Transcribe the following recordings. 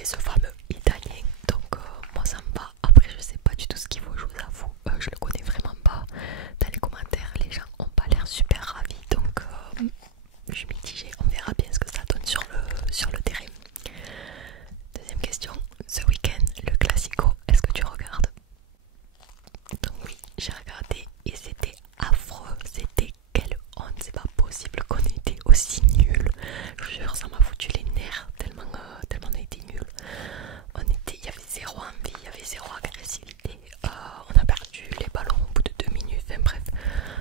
c'est ce fameux italien. Donc moi ça me va. Après je sais pas du tout ce qu'il faut, je vous avoue, je le connais vraiment pas. Dans les commentaires les gens ont pas l'air super ravis, donc je suis mitigée, on verra bien ce que ça donne sur le terrain. Deuxième question, ce week-end le Classico, est-ce que tu regardes? Donc oui, j'ai regardé et c'était affreux, c'était quelle honte, c'est pas possible qu'on ait été aussi nuls. Je vous jure, ça m'a foutu les nerfs tellement on a été nuls. Il y avait zéro envie, il y avait zéro agressivité. On a perdu les ballons au bout de 2 minutes, enfin bref,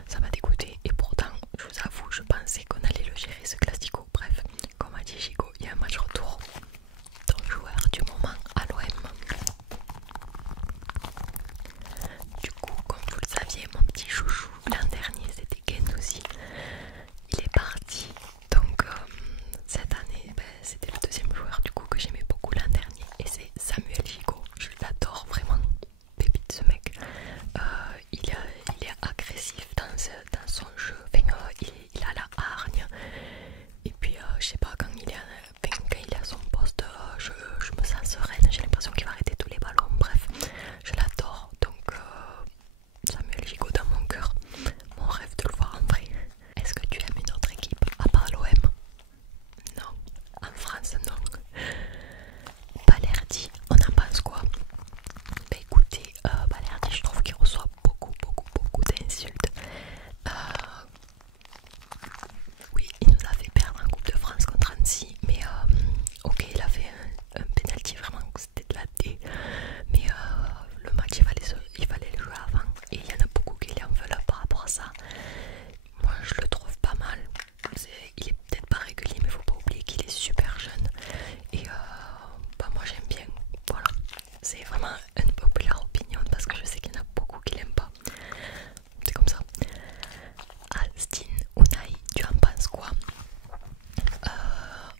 ça m'a dégoûté. Et pourtant, je vous avoue, je pensais qu'on allait le gérer ce Classico. Bref, comme a dit Chico, il y a un match retour. Donc joueur du moment à l'OM. Du coup, comme vous le saviez, mon petit chouchou l'an dernier c'était Guendouzi. Il est parti. Donc cette année, c'était le deuxième joueur du coup que j'aimais beaucoup l'an dernier. Et c'est Samuel Gigot. Je l'adore vraiment. Pépite ce mec. Il est agressif dans son jeu. Enfin, il a la hargne. Et puis je sais pas, quand il est à son poste, je me sens sereine. J'ai l'impression qu'il va arrêter tous les ballons. Bref, je l'adore. Donc Samuel Gigot dans mon cœur. Mon rêve de le voir en vrai. Est-ce que tu aimes une autre équipe à part l'OM? Non. En France, non. Balerdi, on en pense quoi? Bah écoutez, Balerdi, je trouve qu'il reçoit beaucoup d'insultes. Oui, il nous a fait perdre en Coupe de France contre Annecy, mais ok, il a fait un penalty vraiment, c'était de la D, mais le match il fallait le jouer avant, et il y en a beaucoup qui en veulent par rapport à ça. Moi je le trouve pas mal, il est peut-être pas régulier, mais faut pas oublier qu'il est super jeune, et moi j'aime bien, voilà, c'est vraiment une populaire opinion parce que je sais qu'il y en a beaucoup qui l'aiment pas, c'est comme ça. Astin Unai, tu en penses quoi?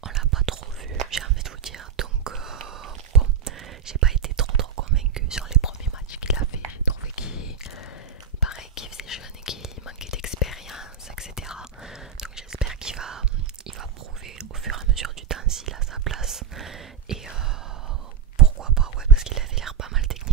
On l'a pas trop vu, j'ai envie de vous dire, donc bon, j'ai pas été trop convaincue sur les premiers matchs qu'il a fait. J'ai trouvé qu'il faisait jeune et qu'il manquait d'expérience, etc. Donc j'espère qu'il va prouver au fur et à mesure du temps s'il a sa place. Et pourquoi pas, ouais, parce qu'il avait l'air pas mal technique.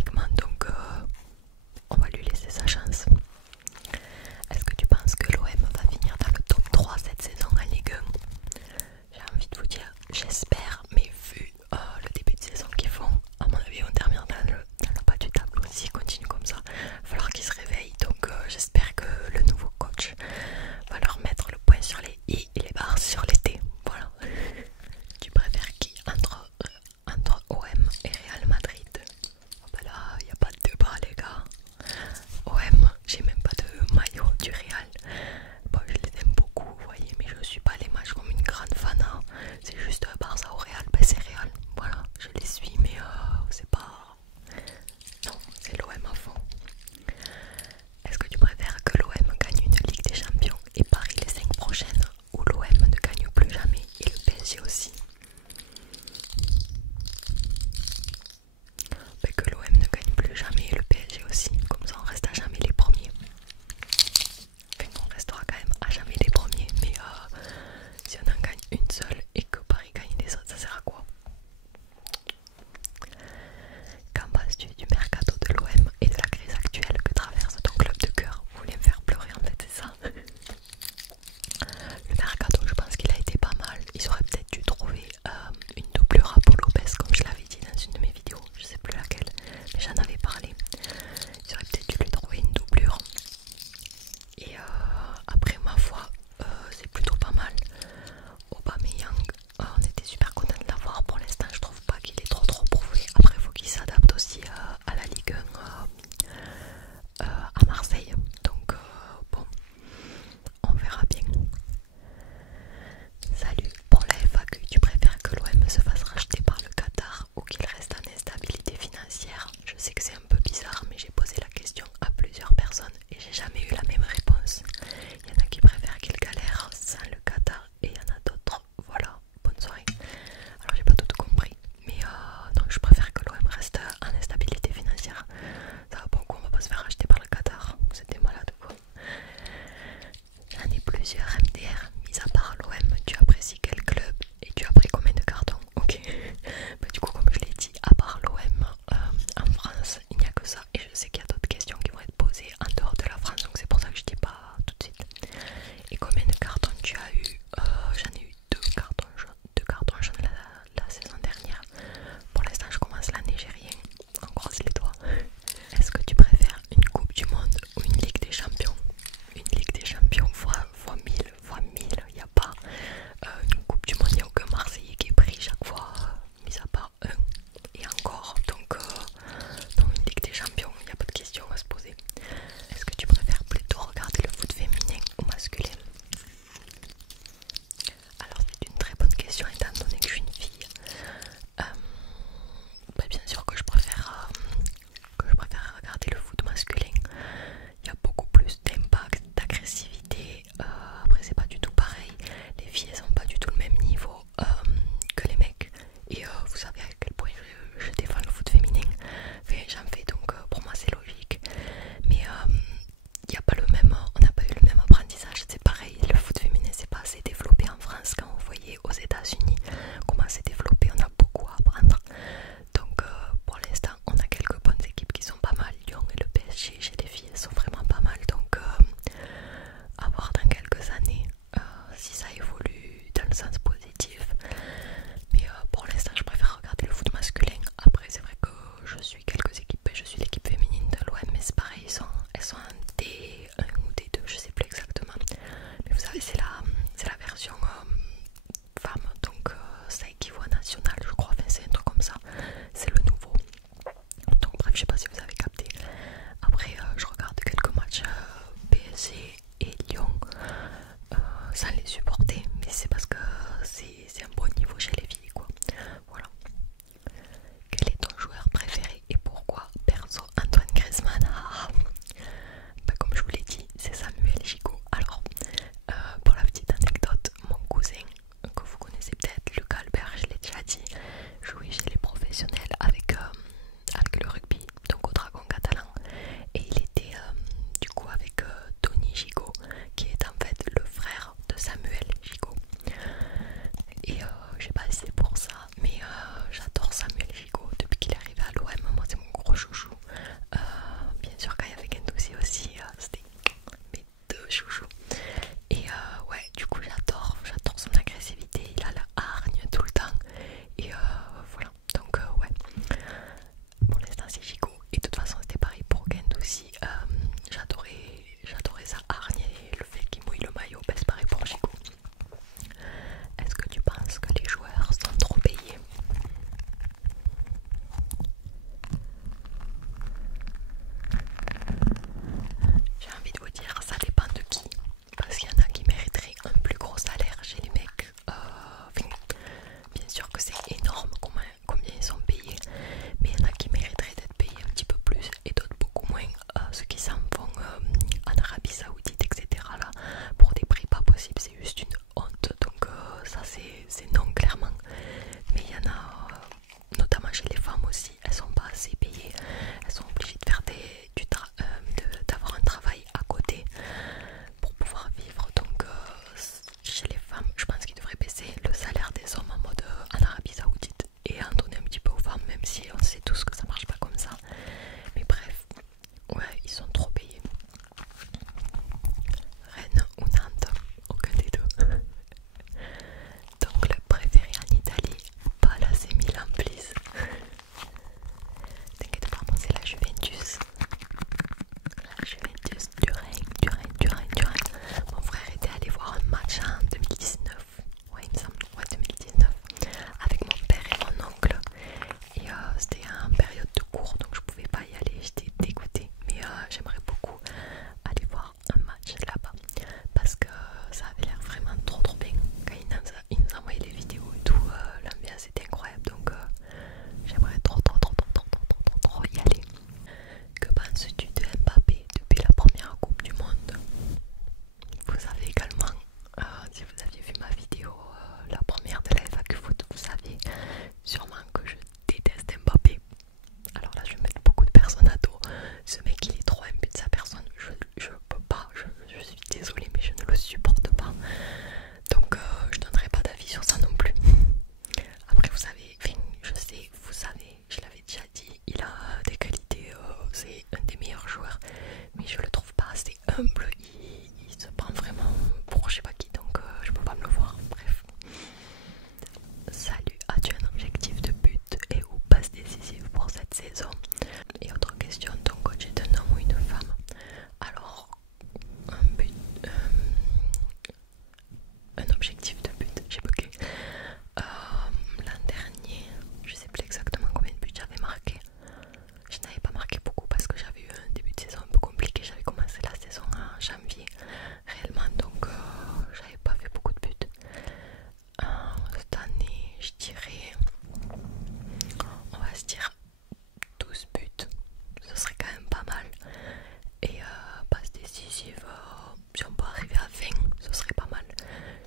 se dire 12 buts, ce serait quand même pas mal. Et passe décisive, si on peut arriver à 20, ce serait pas mal.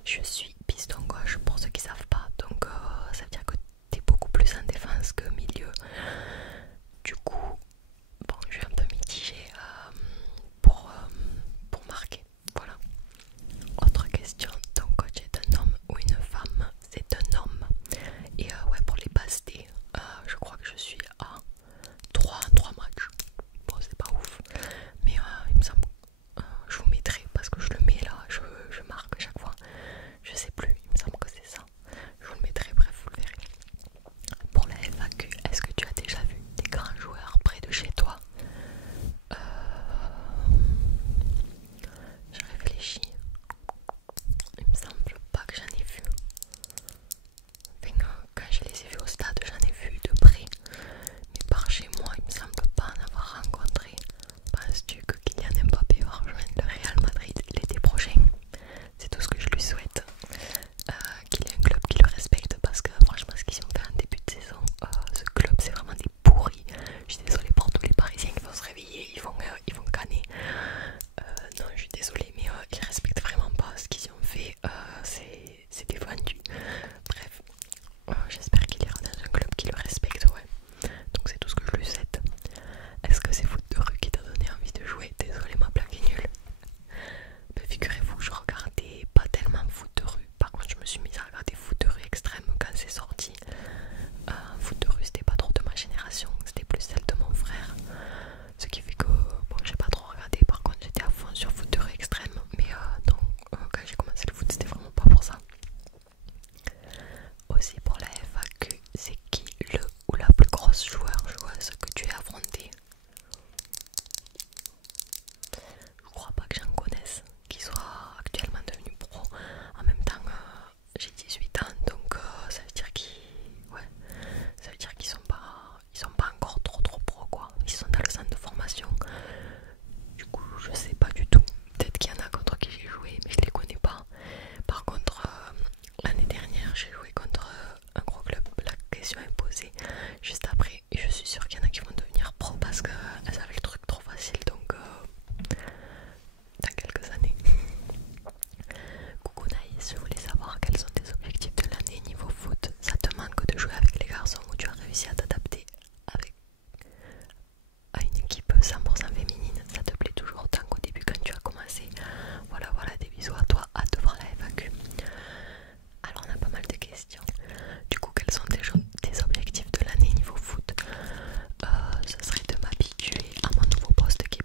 Je suis piston gauche pour ceux qui savent pas, donc ça veut dire que t'es beaucoup plus en défense que milieu. Du coup, bon, je suis un peu mitigée pour marquer. Voilà. Autre question, ton coach est un homme ou une femme? C'est un homme. Et ouais, pour les passes D, je crois que je suis à 3 matchs. Bon, c'est pas ouf, mais il me semble, je vous mettrai parce que je le mets là, je marque à chaque fois. Je sais plus, il me semble que c'est ça. Je vous le mettrai, bref, vous le verrez. Pour la FAQ, est-ce que tu as déjà vu des grands joueurs près de chez toi? Je réfléchis. Il me semble pas que j'en ai vu. Enfin, quand je les ai vus au stade, j'en ai vu de près. Mais par chez moi, il me semble pas en avoir rencontré. Penses-tu que Kylian Mbappé va rejoindre le Real Madrid l'été prochain? C'est tout ce que je lui souhaite. Qu'il ait un club qui le respecte, parce que franchement, ce qu'ils ont fait en début de saison, ce club c'est vraiment des pourris. Je suis désolée pour tous les Parisiens qui vont se réveiller, ils vont canner. Non, je suis désolée, mais ils respectent vraiment pas ce qu'ils ont fait. C'est défendu. Bref, j'espère qu'il ira dans un club qui le respecte, ouais. Donc c'est tout ce que je lui souhaite. Est-ce que c'est foot de rue qui t'a donné envie de jouer? Désolée, ma blague est nulle. Mais figurez-vous que je regardais pas tellement foot de rue. Par contre, je me suis mise à regarder foot de rue extrême quand c'est sorti. Foot de rue, c'était pas trop de ma génération, c'était plus celle de mon frère. Ce qui fait que, bon, j'ai pas trop regardé. Par contre, j'étais à fond sur foot de rue extrême. Mais non, quand j'ai commencé le foot, c'était vraiment pas pour ça. Aussi pour la FAQ, c'est qui le ou la plus grosse joueuse que tu as affronté? Je crois pas que j'en connaisse qui soit actuellement devenu pro. En même temps, j'ai 18 ans, donc ça veut dire qu'ils sont pas encore trop pro quoi. Ils sont dans le centre de formation. Du coup, je sais pas du tout. Peut-être qu'il y en a contre qui j'ai joué, mais je les connais pas. Par contre, l'année dernière, j'ai joué contre un gros club. La question est posée juste après, et je suis sûre qu'il y en a qui vont devenir pro parce qu'elles avaient le truc trop facile, donc dans quelques années. Coucou Naïs, je voulais savoir quels sont tes objectifs de l'année niveau foot. Ça te manque de jouer avec les garçons ou tu as réussi à t'adapter à une équipe 100% féminine? Ça te plaît toujours autant qu'au début quand tu as commencé? Voilà, des bisous à toi, hâte de voir la FAQ. Alors on a pas mal de questions. Du coup, quels sont tes objectifs de l'année niveau foot? Ce serait de m'habituer à mon nouveau poste qui est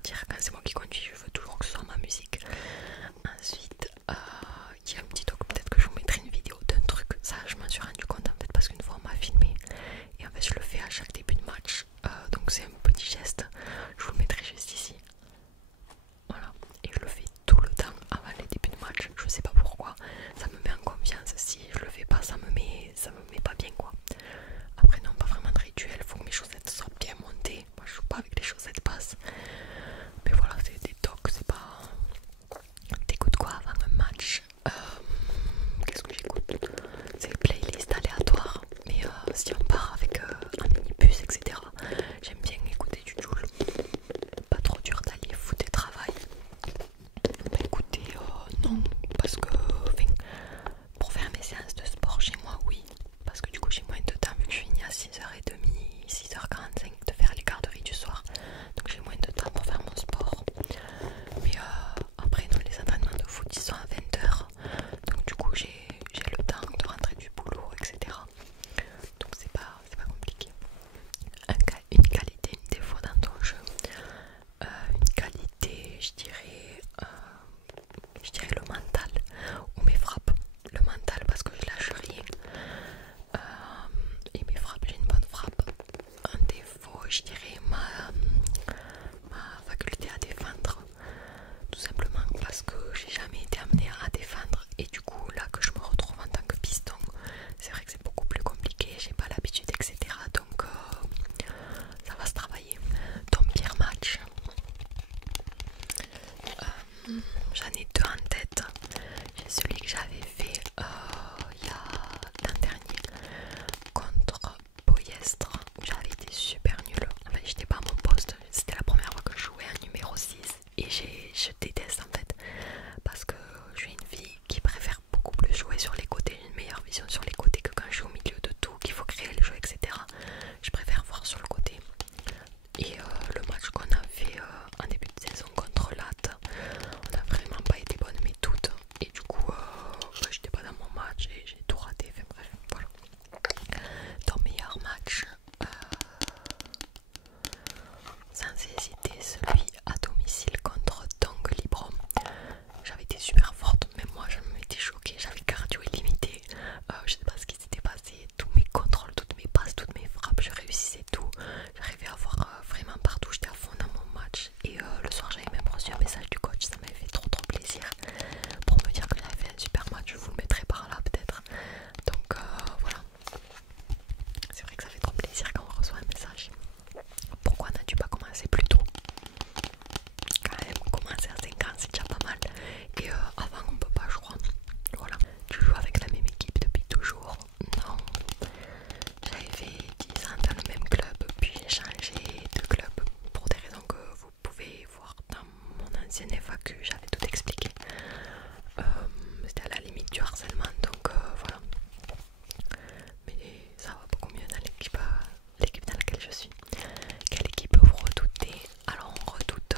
partir, quand c'est moi qui conduis, je veux toujours que ce soit ma musique. Ensuite, il y a un petit truc, peut-être que je vous mettrai une vidéo d'un truc, ça je m'en suis rendu compte en fait parce qu'une fois on m'a filmé et en fait je le fais à chaque début de match, donc c'est un petit geste, je vous le mettrai juste ici. Voilà, et je le fais tout le temps avant les débuts de match, je sais pas pourquoi, ça me met en confiance, si je le fais pas ça me met pas bien quoi. Après non, pas vraiment de rituel, faut que mes chaussettes soient bien montées, moi je joue pas avec les chaussettes basses, mais voilà, c'est des tocs, c'est pas... T'écoutes quoi avant un match? Qu'est-ce que j'écoute? C'est les playlists aléatoires, mais si on part avec un minibus etc, j'aime bien écouter du Jul, pas trop dur d'allier foot et travail. Bah écoutez, non, parce que pour faire mes séances de sport chez moi, oui, parce que du coup j'ai moins de temps vu que je finis à 6h30, 6h45 de faire les garderies du soir, donc j'ai moins de temps pour faire mon sport. Mais après dans les entraînements de foot ils sont à 20h, donc du coup j'ai le temps de rentrer du boulot etc, donc c'est pas compliqué. Une qualité, une défaut dans ton jeu, une qualité je dirais le mental ou mes frappes. Le mental parce que je lâche rien, et mes frappes, j'ai une bonne frappe. Un défaut, je dirais ma faculté à défendre, tout simplement parce que j'ai jamais été amenée à défendre et du coup là que je me retrouve en tant que piston, c'est vrai que c'est beaucoup plus compliqué, j'ai pas l'habitude etc, donc ça va se travailler. Ton pire match? J'en ai deux en tête. J'ai celui que j'avais fait il y a l'an dernier contre Boyestre, où j'avais été super nulle. En fait j'étais pas à mon poste, c'était la première fois que je jouais à numéro 6 et je déteste en fait parce que je suis une fille qui préfère beaucoup plus jouer sur les côtés, j'ai une meilleure vision sur les côtés que quand je suis au milieu de tout, qu'il faut créer le jeu etc. Je préfère voir sur le côté. Et le match qu'on a fait en début de saison contre Latte, on a vraiment pas été bonnes mais toutes, et du coup j'étais pas dans mon match et j'ai tout raté, enfin bref voilà. Ton meilleur match? Sans hésiter celui à domicile contre Tong Librom. J'avais été super forte, même moi je m'étais choquée, j'avais cardio illimité, je sais pas ce qui s'était passé, tous mes contrôles, toutes mes passes, toutes mes frappes, je réussissais tout, j'arrivais à voir vraiment partout, j'étais à fond dans mon match. Et le soir j'avais même reçu un message du coach, ça m'avait fait trop plaisir pour me dire que j'avais fait un super match, je vous le mettrai par là peut-être. Donc voilà, c'est vrai que ça fait trop plaisir quand on reçoit un message. Pourquoi n'as-tu pas commencé plus tôt? Quand même, commencer à 5 ans c'est déjà pas mal, et avant on peut pas je crois. Voilà, tu joues avec la même équipe depuis toujours? Non, j'avais fait 10 ans dans le même club, puis j'ai changé de club pour des raisons que vous pouvez voir dans mon ancienne FAQ, j'avais tout expliqué. C'était à la limite du harcèlement, donc voilà. Mais ça va beaucoup mieux dans l'équipe dans laquelle je suis. Quelle équipe vous redoutez? Alors on redoute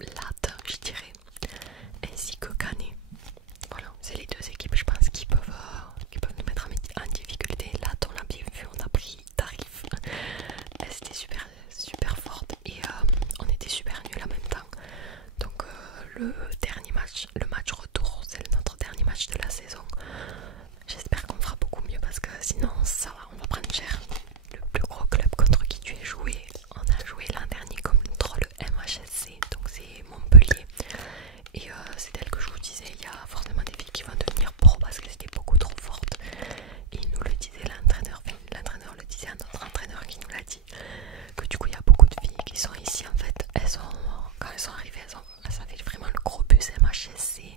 Latte, je dirais, ainsi que Canet. Voilà, c'est les deux équipes je pense qui peuvent nous mettre en difficulté. Latte on l'a bien vu, on a pris tarif. Elle était super forte et on était super nuls en même temps. Donc le dernier match, le match retour, c'est notre dernier match de la saison. J'espère qu'on fera beaucoup mieux parce que sinon ça va, on va prendre cher. Le plus gros club contre qui tu es joué, on a joué l'an dernier contre le MHSC, donc c'est Montpellier. Et c'est tel que je vous disais, il y a forcément des filles qui vont devenir pro parce que c'était beaucoup trop forte. Et il nous le disait l'entraîneur, enfin l'entraîneur le disait à notre entraîneur qui nous l'a dit, que du coup il y a beaucoup de filles qui sont ici en fait, quand elles sont arrivées, elles avaient vraiment le gros bus MHSC,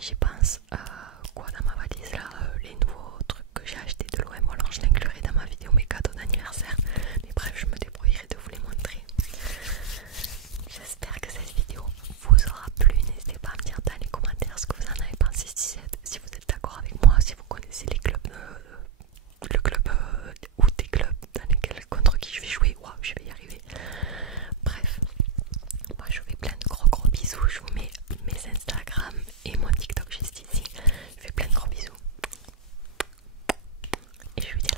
si j'y pense, quoi dans ma valise là, les nouveaux trucs que j'ai achetés de l'OM, alors je l'inclurai dans ma vidéo mes cadeaux d'anniversaire. Mais bref, je me débrouillerai de vous les montrer. J'espère que cette vidéo vous aura plu. N'hésitez pas à me dire dans les commentaires ce que vous en avez pensé, si vous êtes d'accord avec moi, si vous connaissez les clubs, le club ou des clubs dans lesquels, contre qui je vais jouer. Waouh, je vais y arriver. Bref, moi je vous fais plein de gros bisous. Je vous mets mes Instagram et mon TikTok juste ici. Je vous fais plein de gros bisous. Et je vous dis à